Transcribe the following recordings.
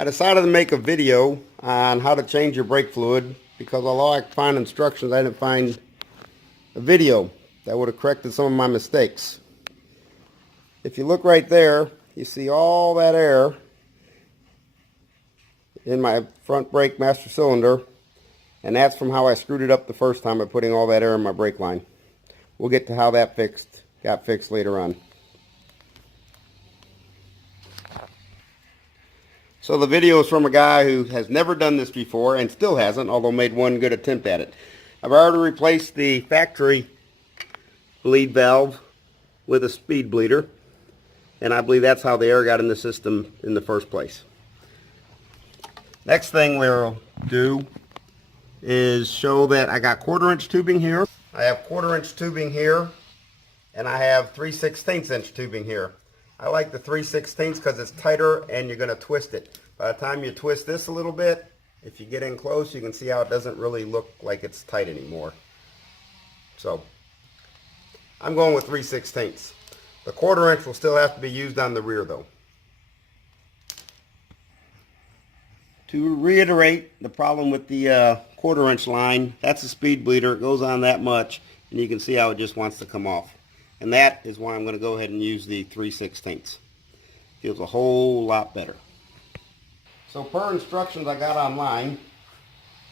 I decided to make a video on how to change your brake fluid because although I found instructions, I didn't find a video that would have corrected some of my mistakes. If you look right there, you see all that air in my front brake master cylinder, and that's from how I screwed it up the first time by putting all that air in my brake line. We'll get to how that got fixed later on. So the video is from a guy who has never done this before and still hasn't, although made one good attempt at it. I've already replaced the factory bleed valve with a speed bleeder, and I believe that's how the air got in the system in the first place. Next thing we'll do is show that I got 1/4-inch tubing here. I have 1/4-inch tubing here, and I have 3/16 inch tubing here. I like the 3/16 because it's tighter and you're going to twist it. By the time you twist this a little bit, if you get in close, you can see how it doesn't really look like it's tight anymore. So I'm going with 3/16. The 1/4-inch will still have to be used on the rear though. To reiterate the problem with the 1/4-inch line, that's a speed bleeder. It goes on that much and you can see how it just wants to come off. And that is why I'm going to go ahead and use the 3/16. Feels a whole lot better. So per instructions I got online, it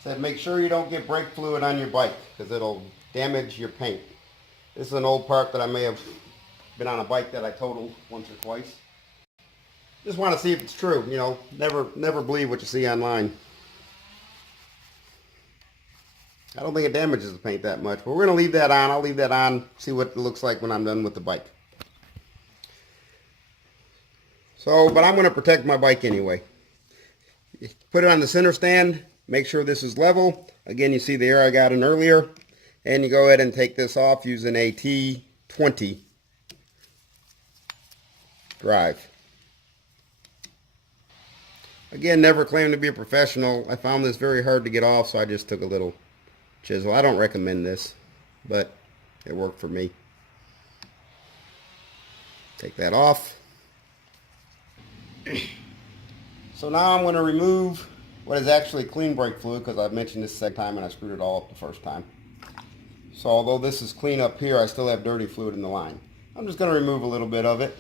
said make sure you don't get brake fluid on your bike because it'll damage your paint. This is an old part that I may have been on a bike that I totaled once or twice. Just want to see if it's true. You know, never believe what you see online. I don't think it damages the paint that much, but we're going to leave that on. I'll leave that on, see what it looks like when I'm done with the bike. So, but I'm going to protect my bike anyway. Put it on the center stand, make sure this is level. Again, you see the air I got in earlier. And you go ahead and take this off using a T20 drive. Again, never claim to be a professional. I found this very hard to get off, so I just took a little chisel. I don't recommend this, but it worked for me. Take that off. So now I'm going to remove what is actually clean brake fluid because I've mentioned this the second time and I screwed it all up the first time. So although this is clean up here, I still have dirty fluid in the line. I'm just going to remove a little bit of it.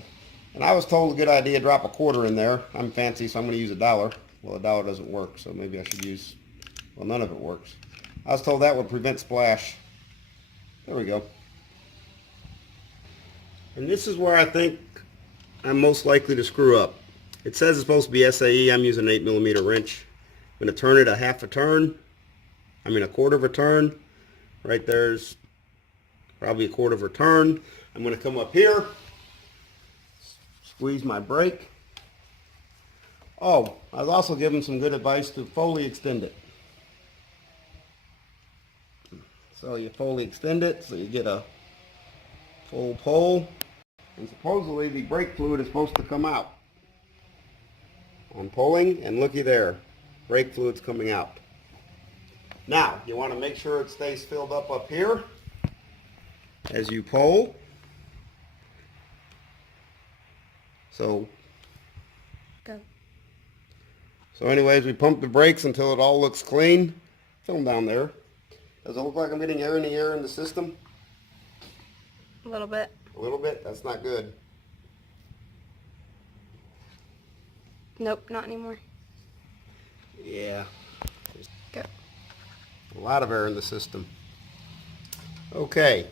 And I was told a good idea to drop a 1/4 in there. I'm fancy, so I'm going to use $1. Well, $1 doesn't work, so maybe I should use, well, none of it works. I was told that would prevent splash. There we go. And this is where I think I'm most likely to screw up. It says it's supposed to be SAE. I'm using an 8mm wrench. I'm going to turn it a 1/2 turn. I mean a 1/4 turn. Right there's probably a 1/4 turn. I'm going to come up here, squeeze my brake. Oh, I was also given some good advice to fully extend it. So you fully extend it so you get a full pull. And supposedly the brake fluid is supposed to come out. I'm pulling and looky there, brake fluid's coming out. Now you want to make sure it stays filled up here as you pull. So anyways, we pump the brakes until it all looks clean. Film down there. Does it look like I'm getting air in the system? A little bit. A little bit? That's not good. Nope, not anymore. Yeah. Go. A lot of air in the system. Okay.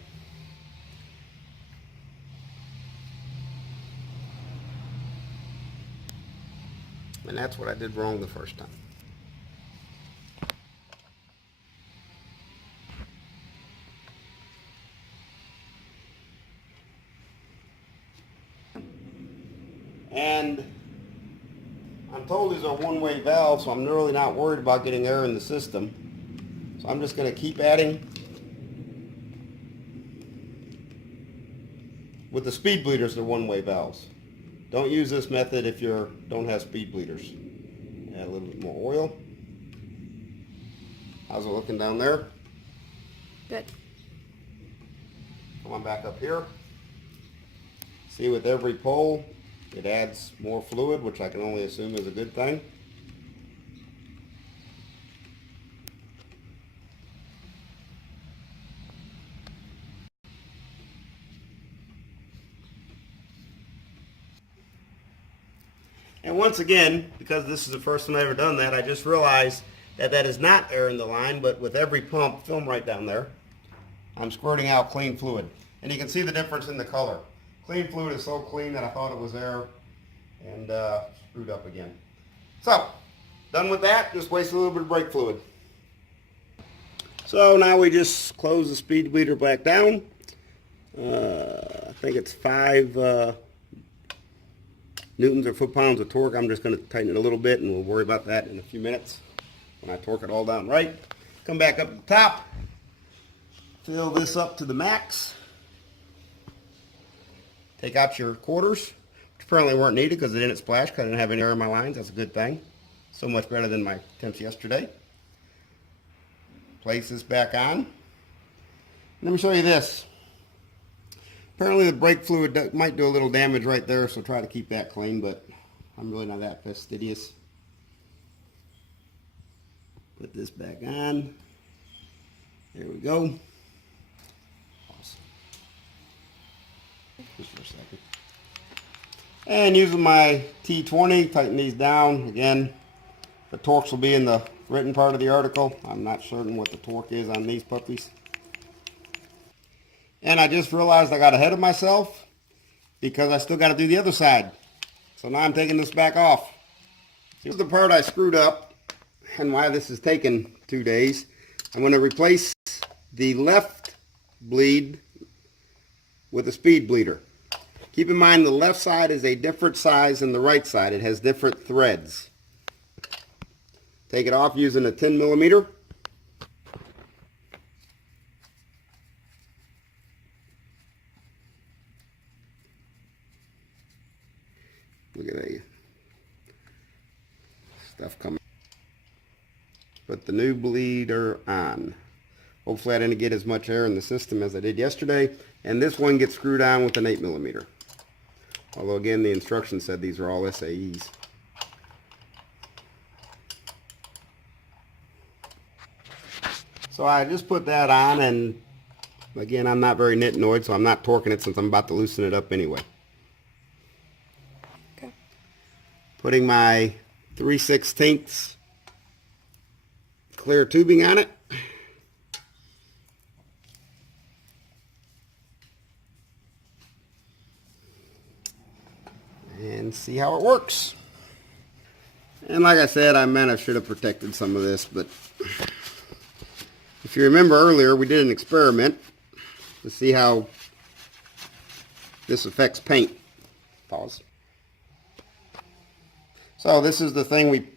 And that's what I did wrong the first time. And I'm told these are one-way valves, so I'm really not worried about getting air in the system. So I'm just going to keep adding. With the speed bleeders, they're one-way valves. Don't use this method if you don't have speed bleeders. Add a little bit more oil. How's it looking down there? Good. Come on back up here. See, with every pull, it adds more fluid, which I can only assume is a good thing. And once again, because this is the first time I've ever done that, I just realized that that is not air in the line, but with every pump, film right down there, I'm squirting out clean fluid. And you can see the difference in the color. Clean fluid is so clean that I thought it was air, and screwed up again. So, done with that, just waste a little bit of brake fluid. So now we just close the speed bleeder back down. I think it's 5 newtons or foot-pounds of torque. I'm just going to tighten it a little bit, and we'll worry about that in a few minutes when I torque it all down right. Come back up to the top, fill this up to the max. Take out your quarters, which apparently weren't needed because it didn't splash because I didn't have any air in my lines. That's a good thing. So much better than my attempts yesterday. Place this back on. Let me show you this. Apparently the brake fluid might do a little damage right there, so try to keep that clean, but I'm really not that fastidious. Put this back on. There we go. Pause. Just for a second. And using my T20, tighten these down. Again, the torques will be in the written part of the article. I'm not certain what the torque is on these puppies. And I just realized I got ahead of myself because I still got to do the other side. So now I'm taking this back off. Here's the part I screwed up and why this has taken 2 days. I'm going to replace the left bleed with a speed bleeder. Keep in mind the left side is a different size than the right side. It has different threads. Take it off using a 10 millimeter. Look at that stuff coming. Put the new bleeder on. Hopefully I didn't get as much air in the system as I did yesterday. And this one gets screwed on with an 8 millimeter. Although again, the instructions said these are all SAEs. So I just put that on, and again, I'm not very nitnoid, so I'm not torquing it since I'm about to loosen it up anyway. Okay. Putting my 3/16 clear tubing on it. And see how it works. And like I said, I should have protected some of this, but if you remember earlier, we did an experiment to see how this affects paint. Pause. So this is the thing we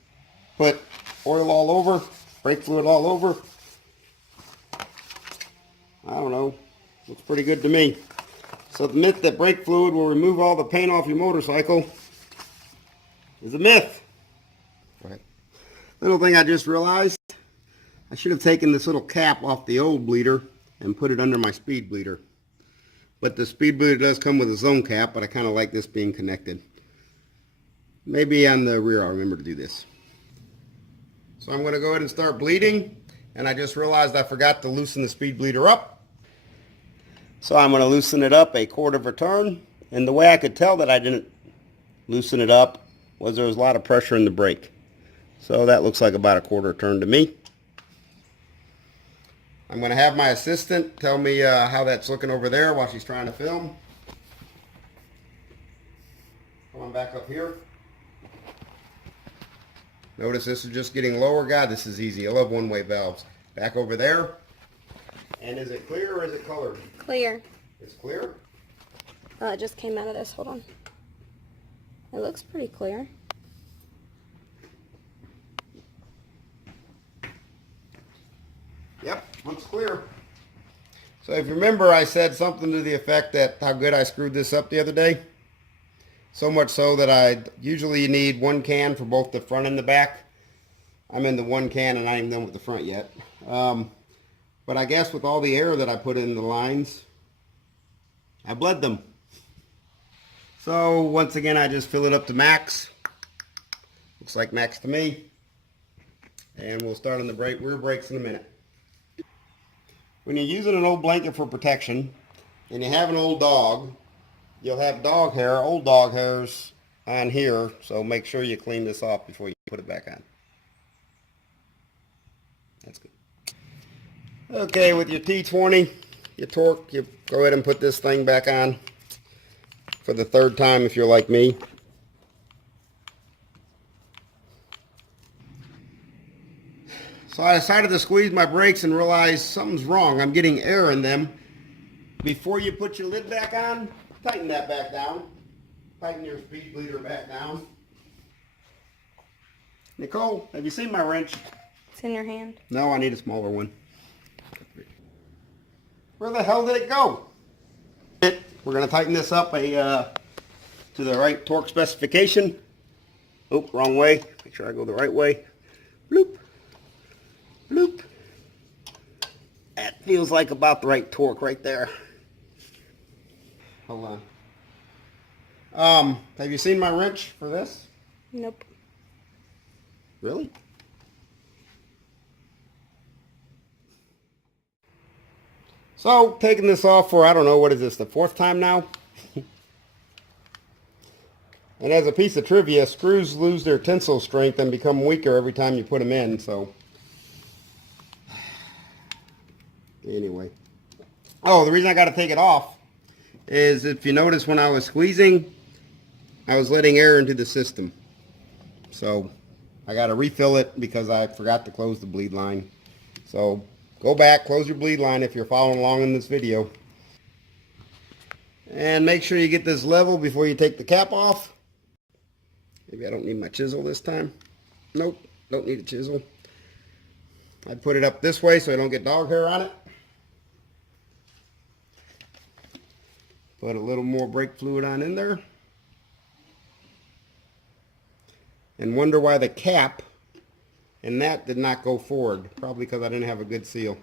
put oil all over, brake fluid all over. I don't know, looks pretty good to me. So the myth that brake fluid will remove all the paint off your motorcycle is a myth. Right. Little thing I just realized, I should have taken this little cap off the old bleeder and put it under my speed bleeder. But the speed bleeder does come with a zone cap, but I kind of like this being connected. Maybe on the rear I'll remember to do this. So I'm going to go ahead and start bleeding, and I just realized I forgot to loosen the speed bleeder up. So I'm going to loosen it up a quarter of a turn, and the way I could tell that I didn't loosen it up was there was a lot of pressure in the brake. So that looks like about a quarter turn to me. I'm going to have my assistant tell me how that's looking over there while she's trying to film. Come on back up here. Notice this is just getting lower. God, this is easy. I love one-way valves. Back over there. And is it clear or is it colored? Clear. It's clear? It just came out of this. Hold on. It looks pretty clear. Yep, looks clear. So if you remember, I said something to the effect that how good I screwed this up the other day. So much so that usually you need 1 can for both the front and the back. I'm in the 1 can and I ain't even done with the front yet. But I guess with all the air that I put in the lines, I bled them. So once again, I just fill it up to max. Looks like max to me. And we'll start on the rear brakes in a minute. When you're using an old blanket for protection, and you have an old dog, you'll have dog hair, old dog hairs, on here, so make sure you clean this off before you put it back on. That's good. Okay, with your T20, your torque, you go ahead and put this thing back on for the third time if you're like me. So I decided to squeeze my brakes and realize something's wrong. I'm getting air in them. Before you put your lid back on, tighten that back down. Tighten your speed bleeder back down. Nicole, have you seen my wrench? It's in your hand. No, I need a smaller one. Where the hell did it go? We're going to tighten this up to the right torque specification. Oop, wrong way. Make sure I go the right way. Bloop. Bloop. That feels like about the right torque right there. Hold on. Have you seen my wrench for this? Nope. Really? So, taking this off for, I don't know, what is this, the fourth time now? And as a piece of trivia, screws lose their tensile strength and become weaker every time you put them in, so. Anyway. Oh, the reason I got to take it off is if you notice when I was squeezing, I was letting air into the system. So, I got to refill it because I forgot to close the bleed line. So, go back, close your bleed line if you're following along in this video. And make sure you get this level before you take the cap off. Maybe I don't need my chisel this time. Nope, don't need a chisel. I put it up this way so I don't get dog hair on it. Put a little more brake fluid on in there. And wonder why the cap and that did not go forward. Probably because I didn't have a good seal.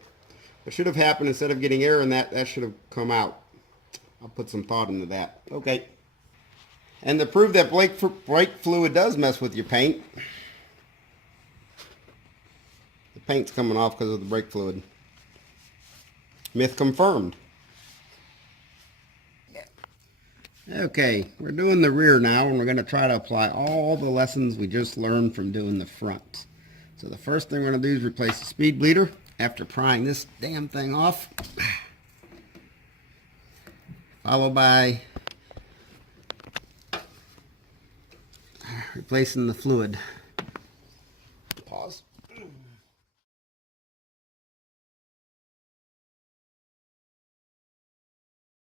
What should have happened, instead of getting air in that should have come out. I'll put some thought into that. Okay. And to prove that brake fluid does mess with your paint, the paint's coming off because of the brake fluid. Myth confirmed. Okay, we're doing the rear now, and we're going to try to apply all the lessons we just learned from doing the front. So the first thing we're going to do is replace the speed bleeder after prying this damn thing off. Followed by replacing the fluid. Pause.